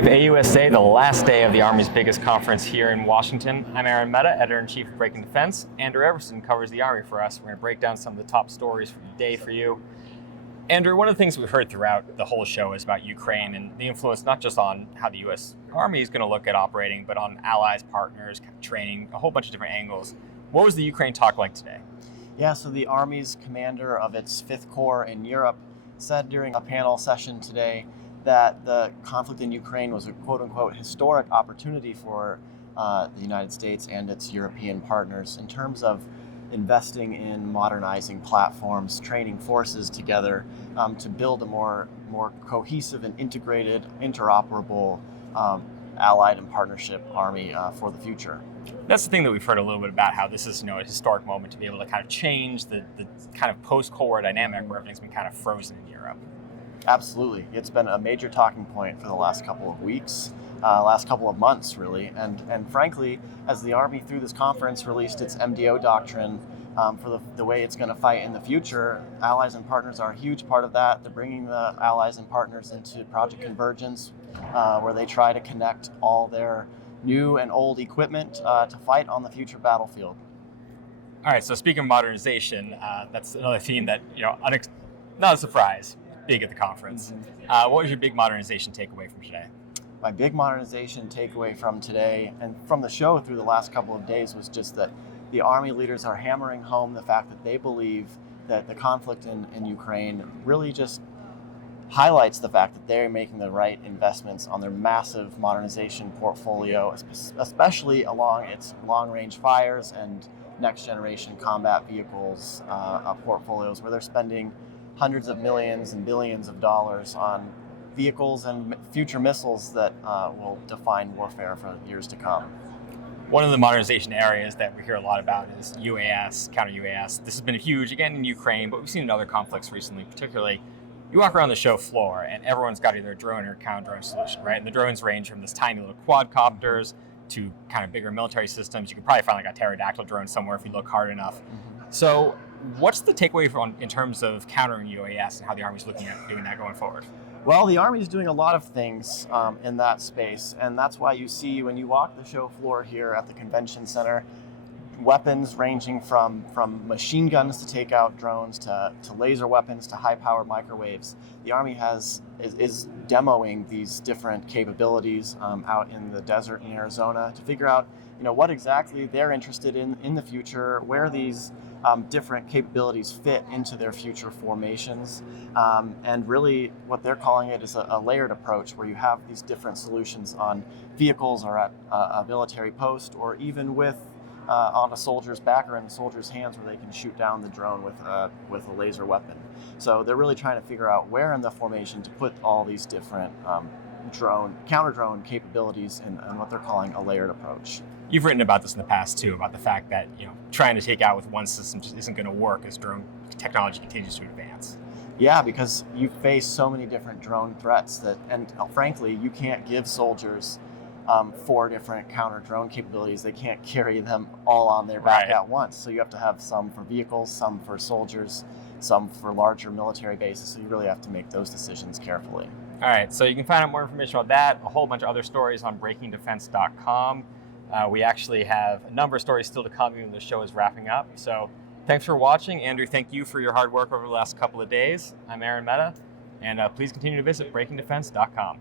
of AUSA, the last day of the Army's biggest conference here in Washington. I'm Mehta, Editor-in-Chief of Breaking Defense. Andrew Eversden covers the Army for us. We're going to break down some of the top stories from the day for you. Andrew, one of the things we've heard throughout the whole show is about Ukraine and the influence not just on how the U.S. Army is going to look at operating, but on allies, partners, training, a whole bunch of different angles. What was the Ukraine talk like today? Yeah, so the Army's commander of its 5th Corps in Europe said during a panel session today that the conflict in Ukraine was a quote-unquote historic opportunity for the United States and its European partners in terms of investing in modernizing platforms, training forces together to build a more cohesive and integrated, interoperable allied and partnership army for the future. That's the thing that we've heard a little bit about, how this is a historic moment to be able to kind of change the kind of post-Cold War dynamic where everything's been kind of frozen in Europe. Absolutely. It's been a major talking point for the last couple of weeks, last couple of months, really. And frankly, as the Army through this conference released its MDO doctrine for the way it's going to fight in the future, allies and partners are a huge part of that. They're bringing the allies and partners into Project Convergence, where they try to connect all their new and old equipment to fight on the future battlefield. All right, so speaking of modernization, that's another theme that, not a surprise, big at the conference. What was your big modernization takeaway from today? My big modernization takeaway from today and from the show through the last couple of days was just that the Army leaders are hammering home the fact that they believe that the conflict in Ukraine really just highlights the fact that they're making the right investments on their massive modernization portfolio, especially along its long-range fires and next-generation combat vehicles portfolios, where they're spending hundreds of millions and billions of dollars on vehicles and future missiles that will define warfare for years to come. One of the modernization areas that we hear a lot about is UAS, counter-UAS. This has been huge, again, in Ukraine, but we've seen in other conflicts recently, particularly. You walk around the show floor, and everyone's got either a drone or a counter-drone solution, right? And the drones range from this tiny little quadcopters to kind of bigger military systems. You could probably find like a pterodactyl drone somewhere if you look hard enough. So what's the takeaway in terms of countering UAS and how the Army's looking at doing that going forward? Well, the Army's doing a lot of things in that space, and that's why you see when you walk the show floor here at the convention center, weapons ranging from machine guns to take out drones to laser weapons to high-powered microwaves. The Army is demoing these different capabilities out in the desert in Arizona to figure out what exactly they're interested in the future, where these different capabilities fit into their future formations, and really what they're calling it is a layered approach where you have these different solutions on vehicles or at a military post or even on a soldier's back or in the soldier's hands where they can shoot down the drone with a laser weapon. So they're really trying to figure out where in the formation to put all these different counter-drone capabilities in what they're calling a layered approach. You've written about this in the past too, about the fact that trying to take out with one system just isn't going to work as drone technology continues to advance. Yeah, because you face so many different drone threats and frankly, you can't give soldiers 4 different counter-drone capabilities. They can't carry them all on their back at once. So you have to have some for vehicles, some for soldiers, some for larger military bases. So you really have to make those decisions carefully. All right, so you can find out more information about that, a whole bunch of other stories on breakingdefense.com. We actually have a number of stories still to come even the show is wrapping up. So thanks for watching. Andrew, thank you for your hard work over the last couple of days. I'm Mehta, and please continue to visit breakingdefense.com.